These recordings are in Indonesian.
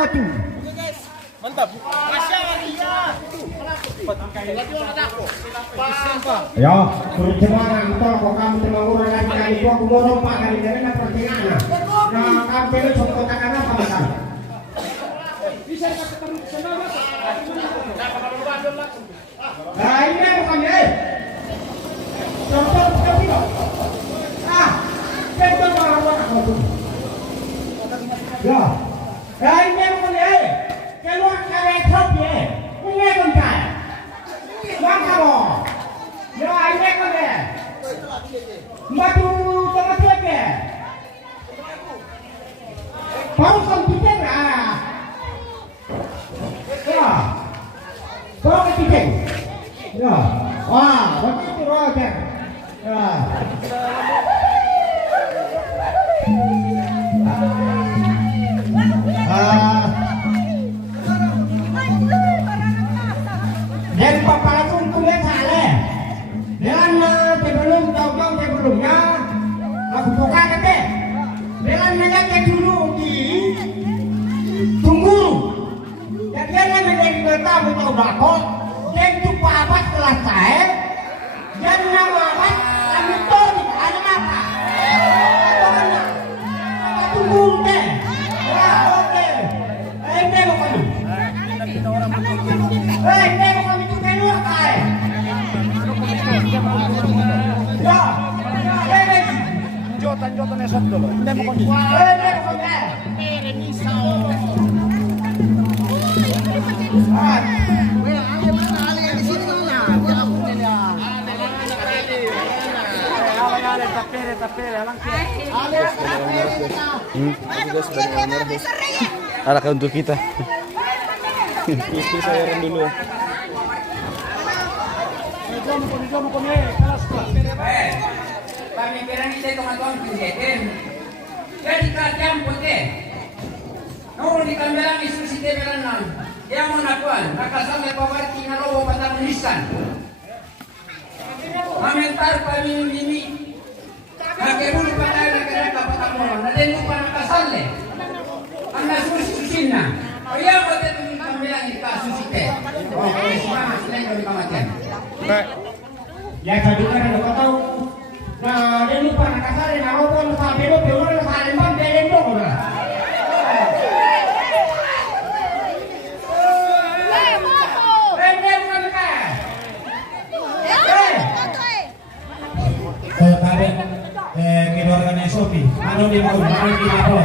maju. Mantap. Ya, berjemaah entah kok kamu terlalu lagi gua lompat kali dari pertandingan. Nah, kamu itu kotakan apa Mas? Bisa ketemu sama Mas. Nah, ini bukan ya. Contoh video. Betul orang-orang kamu. Ya. Nah, ini bukan ya. Keluar kali top ya. Ini kan kan. Mangkabo. Ya, ini kan ya. Maju tempat lagi. Baru sampai lah. Ya. Baru sampai. Ya. Wah, begitu Roger. Ya. Dan papa itu untungnya salah. Dengan sebelum jauh-jauh sebelumnya aku buka kata. Dengan menjaga dulu di tunggu. Jadi yang menjadi kita betul bakok. Dan jumpa apa setelah saya. Dan nama apa? Kami tahu ada apa? Tunggu deh. Ya oke. Ini bukan. Ini bukan itu keluar kai. Ya. Jotan esok dulu. Ini bukan. Ini bukan. Arahkan untuk kita. Istri saya rem dulu. Pemikiran kita teman-teman kejadian. Jadi kalian putih. Nurun di kambelang instruksi tebelan. Yang menakuan. Nakasal lepawarti ngalobo patang lisan. Mamentar pamimimi. Nakebulu patay nakirata patang mo. Naden lupa nakasal le. Ang nasusi-susin na. Kaya mo dito yung kambelang ikasusite. Okay, sumama sila yung kamatian. Ya tadi kan ada kata nah dia lupa nak kasar nak apa nak sampai lo belum nak saling bang belen dong lah. Keluarga Sopi, anu di mau apa?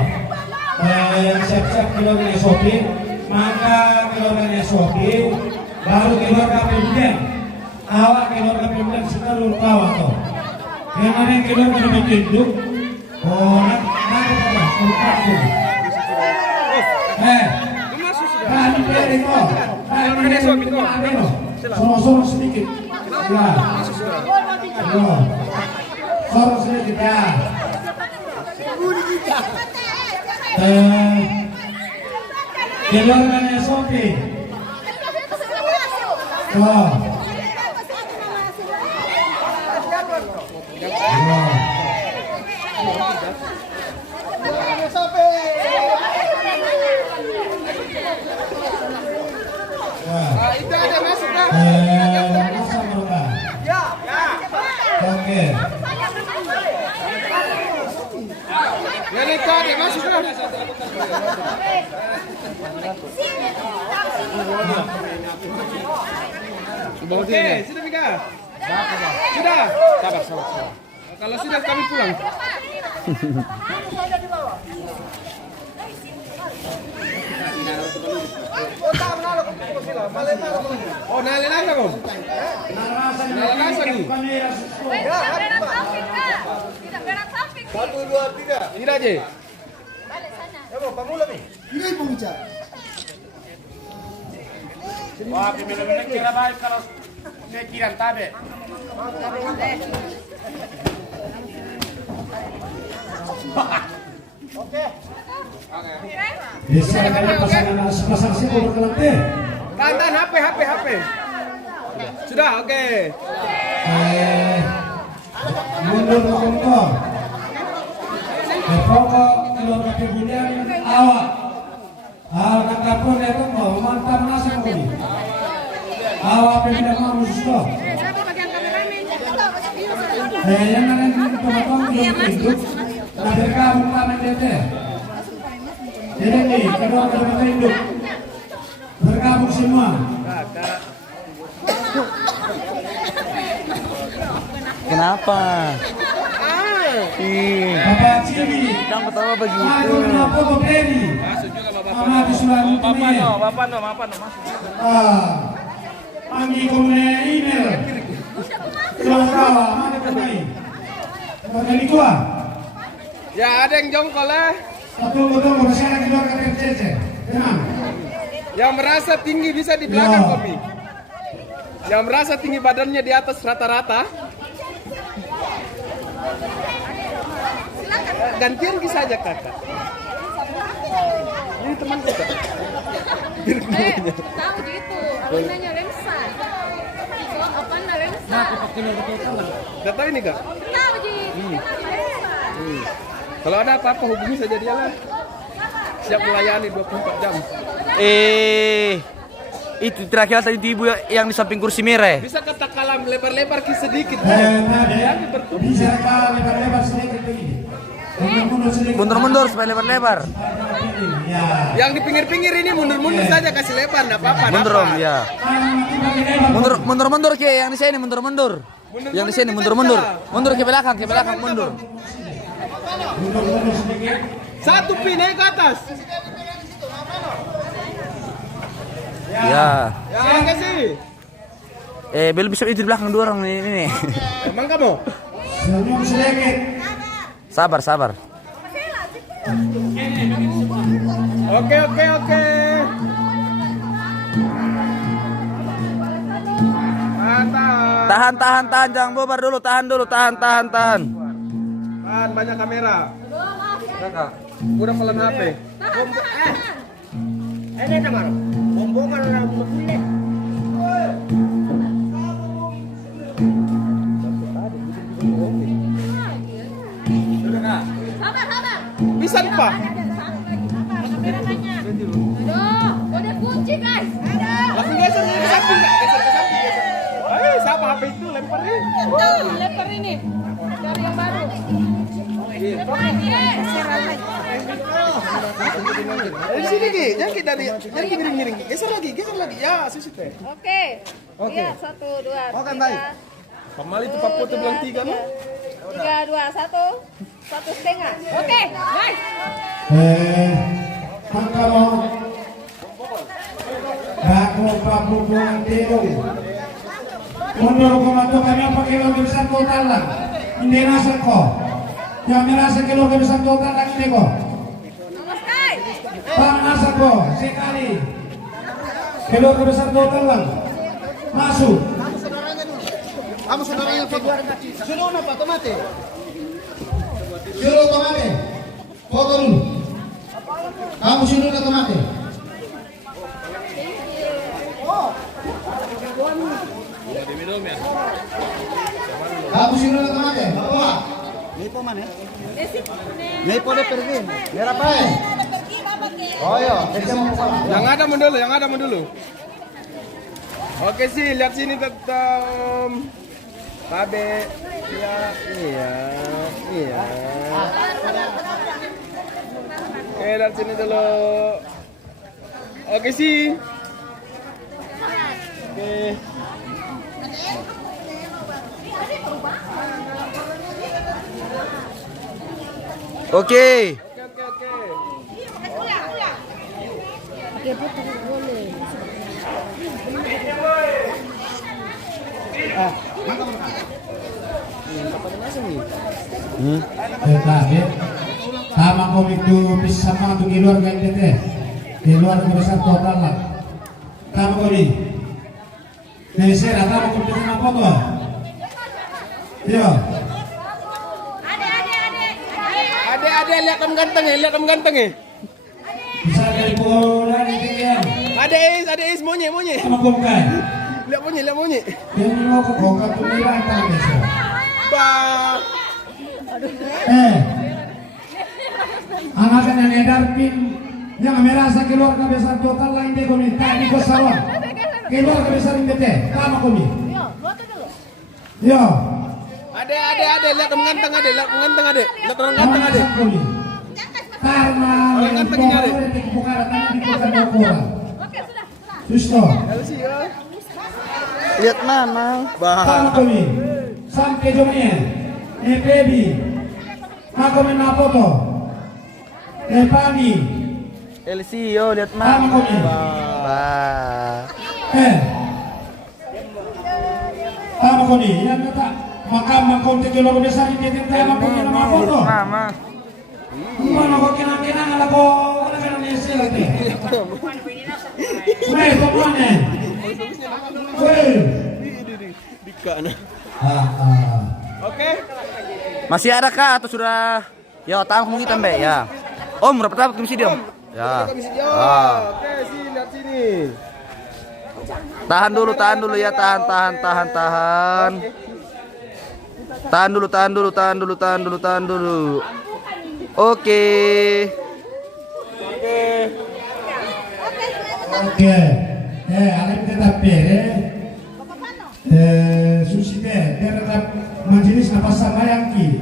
Siap-siap keluarga Sopi, maka keluarga Sopi baru keluarga Presiden. Awak keluarga Presiden sekarang tahu atau? Yang ada keluarga bertunjuk, nak suka. Kami beri kau, kami Sopi kau, sama-sama sedikit. Ya, sorong sedikit ya. Keluarganya Sopi. Oh. Itu ada masuk dah. Oke. Yang itu ada masuk dah. Oke, sudah Mika. Sudah. Sabar. Kalau sudah kami pulang. Oh, nalilasa ko. Nalilasa ni. Satu, dua, tiga. Ini aja. Ya, mau pamula nih. Ini pun bicara. Wah, benar-benar kira baik kalau pikiran tabe. Oke. Bisa ada pasang situ berkelanti. Tahan HP. Sudah, oke. Mundur. Pokok keluarga kemudian awak. Kata pun ya tuh mau mantap nasi kau ini. Awak pindah mau musuh. Yang ada teman-teman belum hidup. Mereka bukan menjadi. Jadi nih kedua hidup bergabung semua. Kenapa? Bapak Cibi. Yang pertama begitu. Aku kenapa berdiri? Mama disuruh Bapak no. Panggil kemudian email. Kalau kawan, mana kembali? Kembali gua. Ya ada yang jongkol lah. Tunggu bersama keluar ke RCC. Tenang. Yang merasa tinggi bisa di belakang kopi. Yang merasa tinggi badannya di atas rata-rata. Gantian kisah aja kakak. Ini teman kita. Tahu gitu. Aku nanya Remsa. Apa na Remsa? Gak tahu ini kak. Tahu gitu. Kalau ada apa-apa hubungi saja dia lah. Siap melayani 24 jam. Itu terakhir tadi ibu yang di samping kursi merah. Bisa kata kalam lebar-lebar sedikit. Bisa kalah lebar-lebar sedikit begini. Mundur-mundur supaya lebar-lebar. Ya. Yang di pinggir-pinggir ini mundur-mundur saja kasih lebar, enggak apa-apa. Mundur om, ya. Mundur-mundur ke yang di sini mundur-mundur. Yang di sini mundur-mundur. Mundur ke belakang mundur. Satu pin naik ke atas. Ya. Ya kasih. Belum bisa itu di belakang dua orang ini. Emang kamu? Senyum sedikit. Sabar. Oke. Mantap. Tahan, jangan bobar dulu, tahan. Tahan, banyak kamera. Kakak, udah pelan HP. Ini teman. Bombongan orang kulit. Sabar. Bisa pak? Udah kunci guys. Langsung geser ke samping nggak? Geser ke samping. Siapa HP itu lemparin? Lempar ini. Dari yang baru. Dari sini Ki, jangan dari miring. Geser lagi. Ya, sisi teh. Oke. Iya, 1, 2, 3. Pamal itu Pak Putu bilang 3 no? 3, 2, 1. 1,5. Oke, guys. Kalau aku papuan tiru. Mundur komando kami pakai lagi besar total lah. Ini rasa kok. Yang merasa kilo besar total lagi nih kok. Namaskar. Rasa kok sekali. Kilo besar total lah. Masuk. Kamu saudaranya keluar sudah apa tomate? Suruh tomate. Foto dulu. Kamu suruh tomate. Kamu suruh tomate. Apa? Nepo mana? Nepo de pergi. Merah apa? Oh iya, Yang ada mau dulu. Oke sih, lihat sini tetap. Babe. Iya. Oke, lihat sini dulu. Oke sih. Oke. Oke. Tadi, sama komik itu bisa sama untuk di luar kayak gitu, di luar besar total lah. Kamu komik, nih saya datang komik sama foto. Yo. Ade, lihat kamu ganteng ya. Bisa dari bulan ini ya. Ade is monye. Sama komik. Lihat monye. Ini mau ke komik tuh di lantai besok. Ba. Anak yang edar pin Yang merasa keluarga besar total lain deh kami. Tadi besaran. Keluarga besar ini teh. Sama kami. Yo. Ade, lihat menganteng ade, lihat orang ganteng ade. Karena Orang ganteng ini ade. bukan datang di kota Bogor. Oke, sudah. Justo. Lihat mama. Sama kami. Sampai jomnya. Baby. Aku main foto. Pagi. Elcio, lihat Sama mama. kami. Sama kami. Yang kata makam konten keluarga besar ini kita yang punya nama foto. Mama. Mana kok kenang-kenang ala ko ala kana nese lagi. Weh, pokoknya. Weh. Oke. Masih ada kah atau sudah? Ya, tahu kita mbak ya. Om, rapat komisi dia om. Ya. Oke, lihat sini. Tahan dulu ya, tahan. Tahan dulu. Oke. Alam tetap susi teh, tetap majelis apa sama yang ki.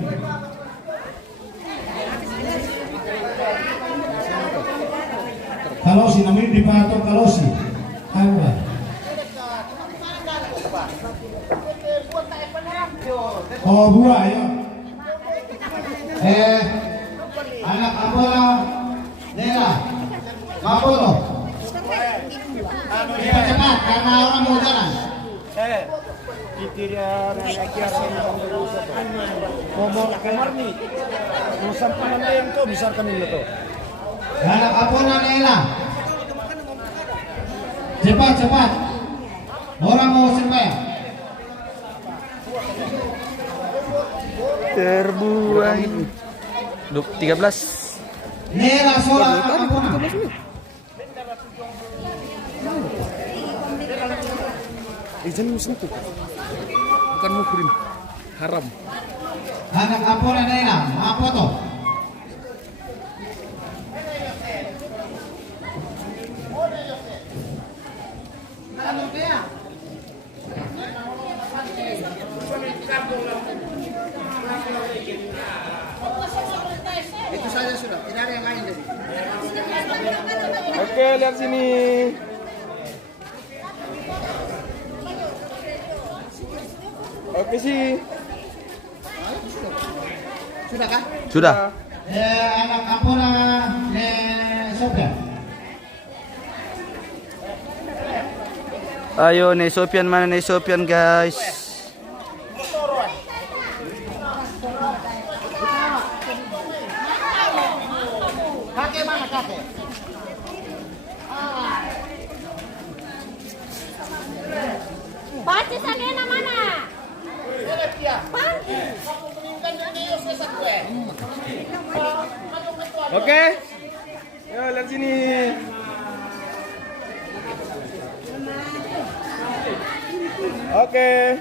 Kalau si namanya dipatok kalau si, apa? Oh buah ya. Anak apalah Nela, apa tuh? Cepat karena orang mau jalan. Anak apalah Nela. Cepat. Orang mau sembahyang. Terbuang. 13. Nela sholat apa? Izin muslim tuh. Bukan muhrim. Haram. Anak apalah Nela, apa tuh? Itu saja sudah, tidak ada yang lain jadi. Oke, lihat sini. Oke sih. Sudah kah? Sudah. Anak apalah Sofia. Ayo nih Sofian, mana nih Sofian guys? Kakek mana kakek? Panci sana mana? Panci. Oke. Yo, lihat sini. Oke.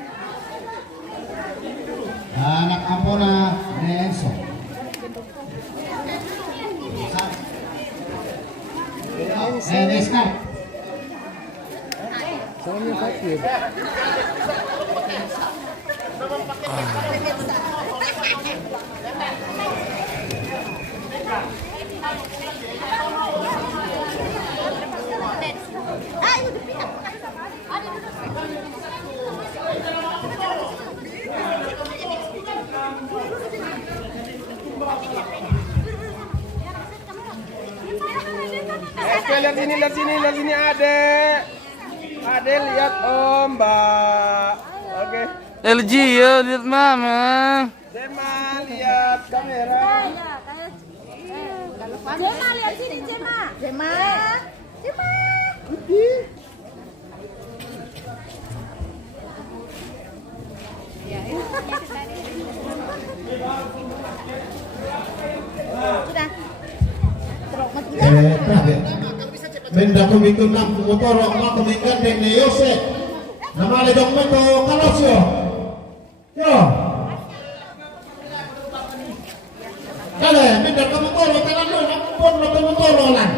Anak ampona Nenso. Neska. Soalnya fakir. Oke, lihat sini adek. Adek lihat om, Mbak. Oke. LG ya, lihat mama. Jema lihat kamera. Jema lihat sini Jema. Sudah. Benda kumitu nam motor ama kumingan dek ne yose. Nama le dokumento kalosyo. Yo. Kale benda kamu tolo talan lo pon lo kamu tolo lan.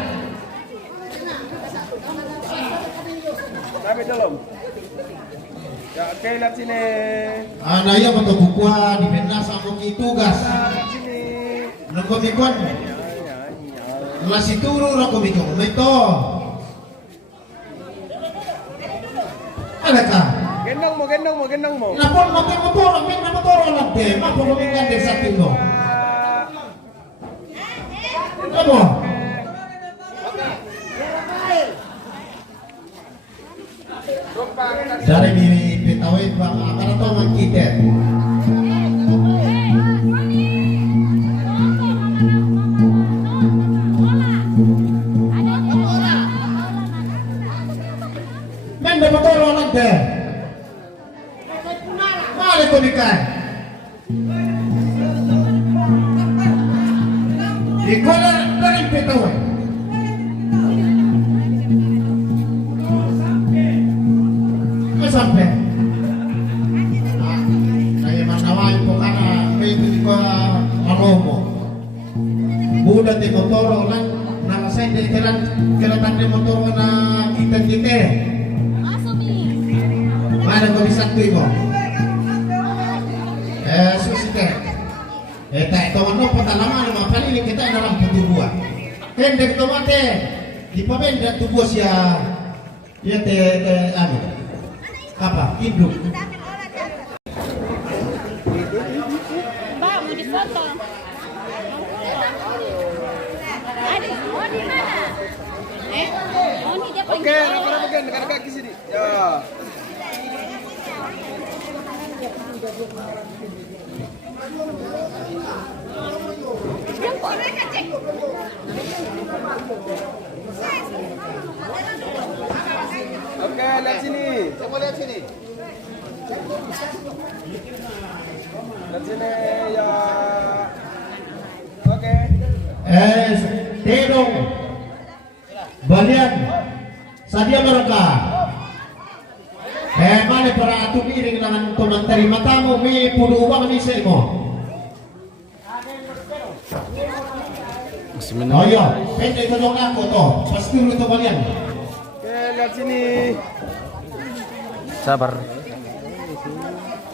dalam. Ya, oke, lihat sini. Nah iya betul bukuan di benda sama tugas. Lihat sini. Nengkomikon. Nasi turu rakomikon. Itu. Ada kah? Gendong mo. Napon motor, lang deh. Mampu memingat dari satu no. Apa? Dari mimi pitawin bang akan atau mangkite. Men dapat orang deh. Mari kau nikah. Ikola dari pitawin. Sampai saya manawain po kana pwede ko malomo buda ti motor lang nakasay di kilatan di motor na kita mana ko bisakto mo susite ito ano patalaman mga paliling kita na lang putubuan kendek tomate di pabenda tubuh siya ya te ano apa? Induk. Mbak, mau difoto? Oh, di mana? Oh, ini dia Oke, dekat kaki sini. Ya. Oke, lihat sini. Coba lihat sini. Lihat sini ya. Oke. Tenong balian sadia mereka. Mana para atu miring dengan teman terima tamu mi pudu uang ni semo. Oh iya, pendek tolong aku toh. Pasti lu to balian. Oke, lihat sini. Sabar.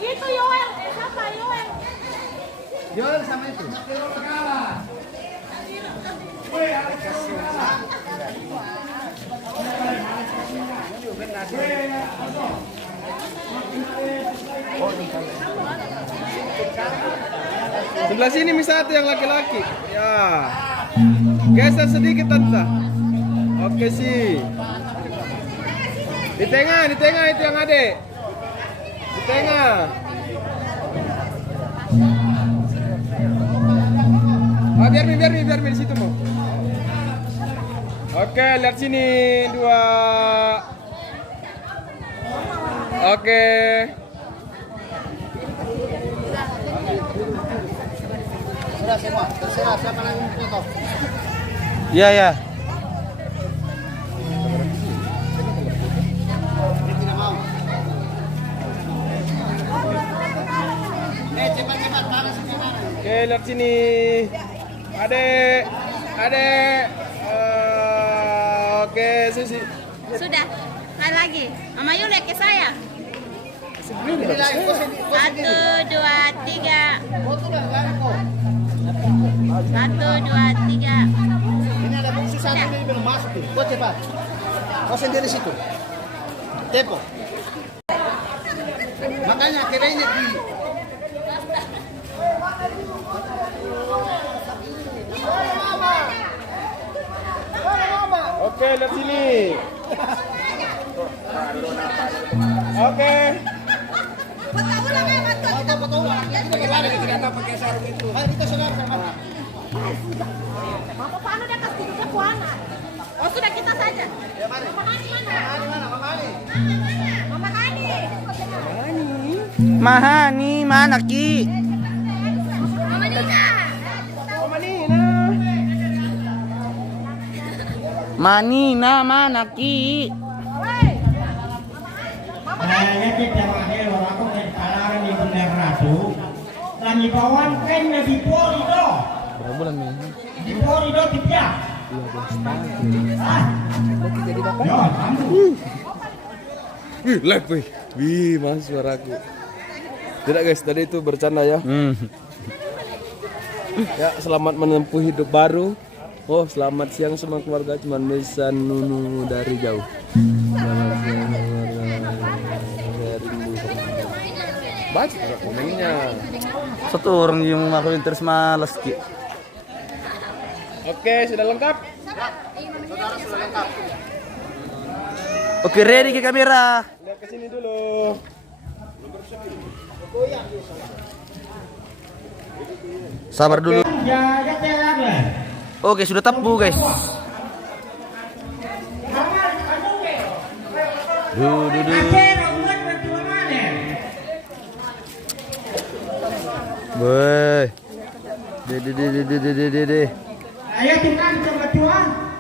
Itu Yoel, siapa Yoel? Jual sama itu. Sebelah sini misalnya yang laki-laki. Ya. Geser sedikit tante. Oke sih. Di tengah itu yang adek. Di tengah. Oh, biar mi di situ mau. Oke, lihat sini dua. Oke. Sudah semua, terserah siapa lagi mau foto. Iya, ya. Tidak mau. Cepat, panas sini mana? Oke, lihat sini. Adek. Oke, Susi. Sudah, sekali lagi. Mama Yule ke saya. 1, 2, 3. Foto lah, jangan kok. 1, 2, 3. Ini ada fungsi satu ini belum masuk tuh. Kau cepat. Kau sendiri situ. Tempo. Makanya kirainnya di. Oke, lihat sini. Oke. Foto. Bagaimana kita pakai sarung itu? Ayo kita saudara sama. Mama Panu dia kasih ke Kuana. Oh, sudah kita saja. Ya, mari. Mama Hani mana? Mama Hani. Mama Hani. Mahani mana ki? Mama Nina. Manina mana ki? Ya kita mahal orang aku dari Palaran di Bener Ratu. Dan di bawah kan di Pori do. Berapa bulan nih? Di Pori do tipnya. 12 tahun. Ah. Jadi bapak. Yo, kamu. Live, wih. Wih, mas suaraku. Tidak guys, tadi itu bercanda ya. Ya, selamat menempuh hidup baru. Oh, selamat siang semua keluarga, cuman bisa nunu dari jauh. Selamat siang keluarga. Baca komennya. Satu orang yang ngakuin terus malas Ki. Oke, sudah lengkap. Oke, ready ke kamera. Lihat ke sini dulu. Sabar dulu. Oke, sudah tapu guys. Boy. De. Ayo tukan kebetulan.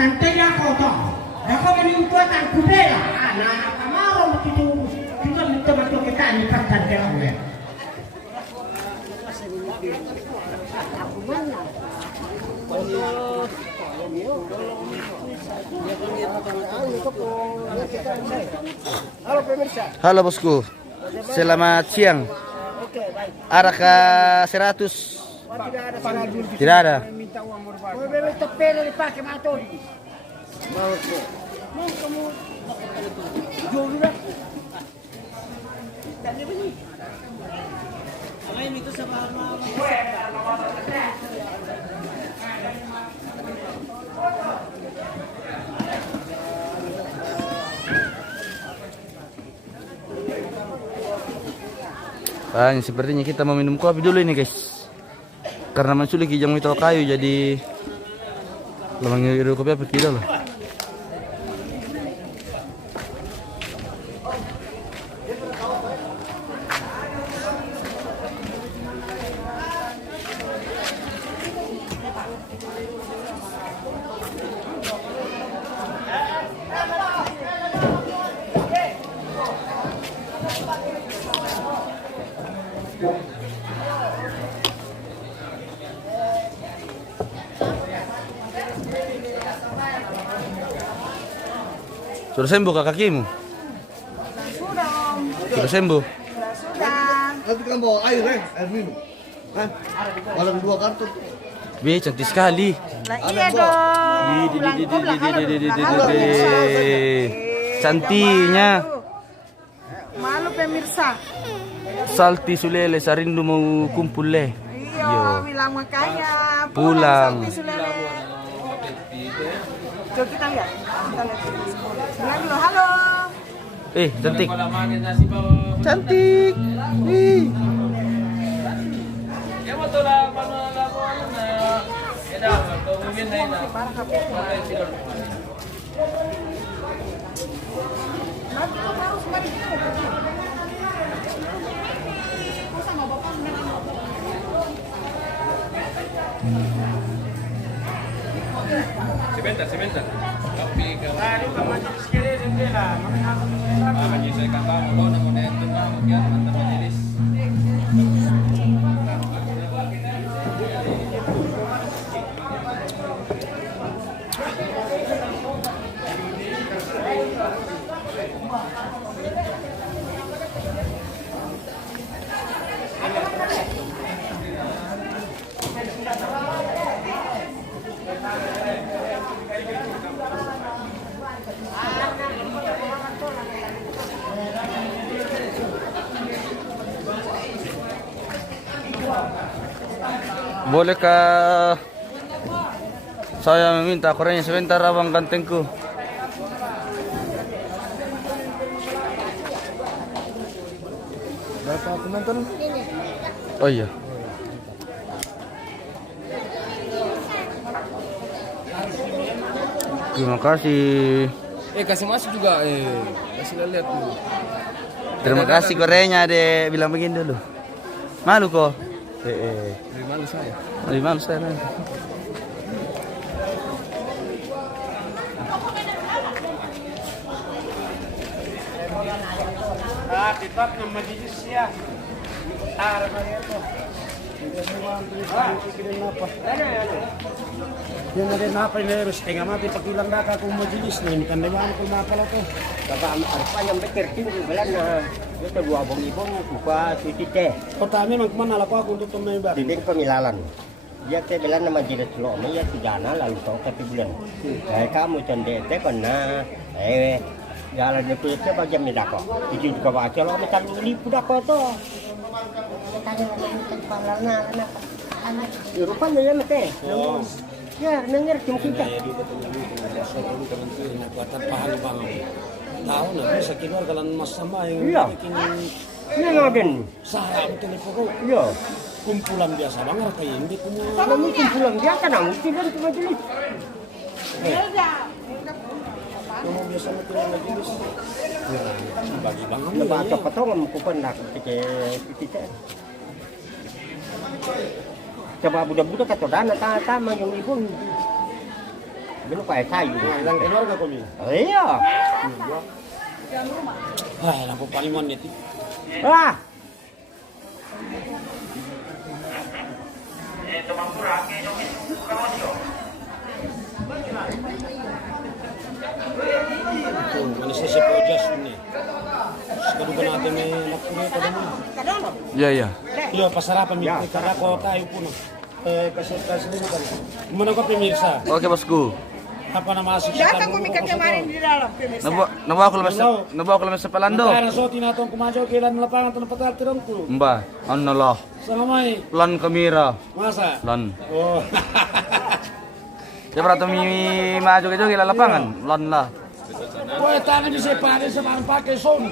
Santai aku toh. Aku menimpa tak kubela. Anak kamar begitu. Kita minta bantu kita ni pasal dia. Halo pemirsa. Halo bosku. Selamat siang. Arah ke 100. Tidak ada sana dulu. Tidak ada. Minta uang berbagi. Mau bebek tepele dipakai motor. Mau kamu jual dulu dah. Tadi beli. Lain itu sama Sepertinya kita mau minum kopi dulu ini guys. Karena Mansuli kijang itu kayu jadi lemang ngiru kopi apa tidak loh. Sudah sembuh kak kakimu? Sudah sembuh? Nanti kan bawa air minum. Kan? Malam 2 kartu. Wih, cantik sekali. Iya dong. Cantiknya. Malu pemirsa. Salti Sulele Sarindu mau kumpul leh. Iya, bilang makanya. Pulang. Salti Sulele. Coba kita lihat. Kita lihat. Bilang dulu, halo. Cantik. Cantik. Wih. Sebentar. Tapi kalau menyelesaikan tamu, namun itu mungkin mantap majelis. Bolehkah saya meminta korennya sebentar abang gantengku? Berapa penonton? Oh iya. Terima kasih. Kasih masuk juga kasih lihat dulu. Terima kasih korennya deh, bilang begini dulu. Malu kok. Dari malu saya. Dari malu saya. Tetap nama majelis ya. Yan na rin napay na eros. Tingnan mati pakilang daka kung majilis na yun. Kandiwan ko mapala to. Yang bekir tinggi belan na itu dua bong ibong kupa titite. Pertama memang kemana lah aku untuk temen ibar. Dinding pemilalan. Dia ke belan nama jidat lo, ya sejana lalu tau tapi bulan. Kamu cendete kena jalan itu bagian mida kok. Itu juga baca lo metal ini pudak kok to. Tanya kepala anak. Rupanya ya mete. Ya, denger cuma kita. Tahu na bisa keluar kalau mas sama yang Iya. Ini ngaden. Sarap telepon. Iya. Kumpulan biasa banget kayak ini kumpulan. Kalau mungkin pulang dia kan mesti dari majelis. Kamu biasa mati majelis. Bagi banget. Lepas atau potongan kupon nak kita. Coba budak-budak kata dana sama yang ibu. Belum kayak kayu. Hilang keluarga kau ni. Iya. Lampu paling monet. Ah. Mana saya sepojas ni. Sekarang kan ada ni nak kuliah pada mana? Iya, iya. Iya pasarapan mi karena kota tayo puno. Kasih dulu kan. Mana kau pemirsa? Oke, bosku. Apa nama asik sa Datang kami kemarin di dalam. Nabawa ko lemes sa palando. Kaya so tinatong kumadyo kailan lapangan tanong patal tirong ko. Mba, ano lah? Sa kamay. Lan kamera. Masa? Lan. Oh. Siya para tumi maju-jogi la lapangan. Lan lah. Wah, tangan bisa pakai sama pakai son.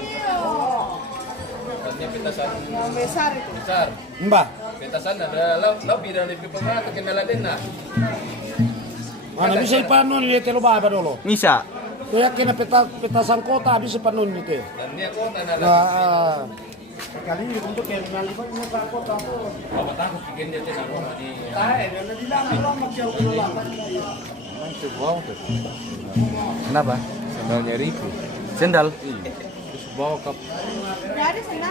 Besar itu. Mbak. Petasan ada lebih dari pemain kenal din na. Mana bisa ipanon ni telo baba dulu. Misa. Kaya kena petasan kota bisa panon ni te. Dan dia kota na Nah, kali ini untuk yang nalibat ni ka kota po. apa takut bikin dia tidak mau di. Tae, na dilang makyau ko lang. Kenapa? Sandalnya Riku. Sendal. Terus bawa ke Dari sana.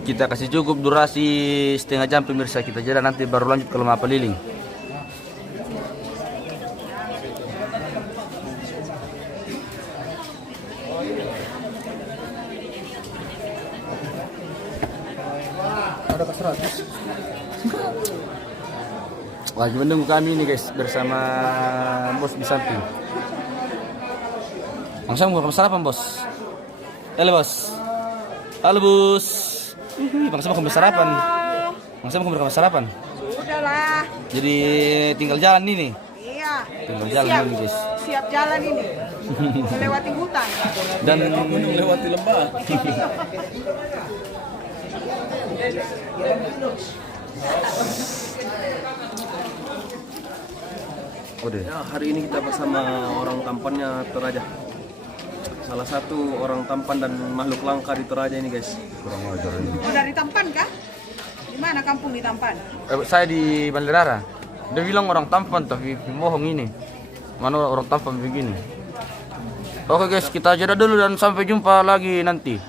Kita kasih cukup durasi setengah jam pemirsa, kita jalan nanti baru lanjut ke Lemah Peliling. Ada ke 100. Lagi menunggu kami ini guys bersama bos di samping. Langsung mau ke sarapan bos. Halo bos. Halo bos. Bangsa mau ke sarapan. Bangsa mau ke sarapan. Udahlah. Jadi tinggal jalan ini. Iya. Tinggal jalan Siap. ini guys. Siap jalan ini. Melewati hutan. Dan lewati lembah. Ya, hari ini kita bersama orang tampannya Toraja. Salah satu orang tampan dan makhluk langka di Toraja ini guys. Kurang ajar ini. Oh, dari Tampan kah? Di mana kampung di Tampan? saya di Bandarara. Dia bilang orang tampan tapi bohong ini. Mana orang tampan begini. Oke guys, kita jeda dulu dan sampai jumpa lagi nanti.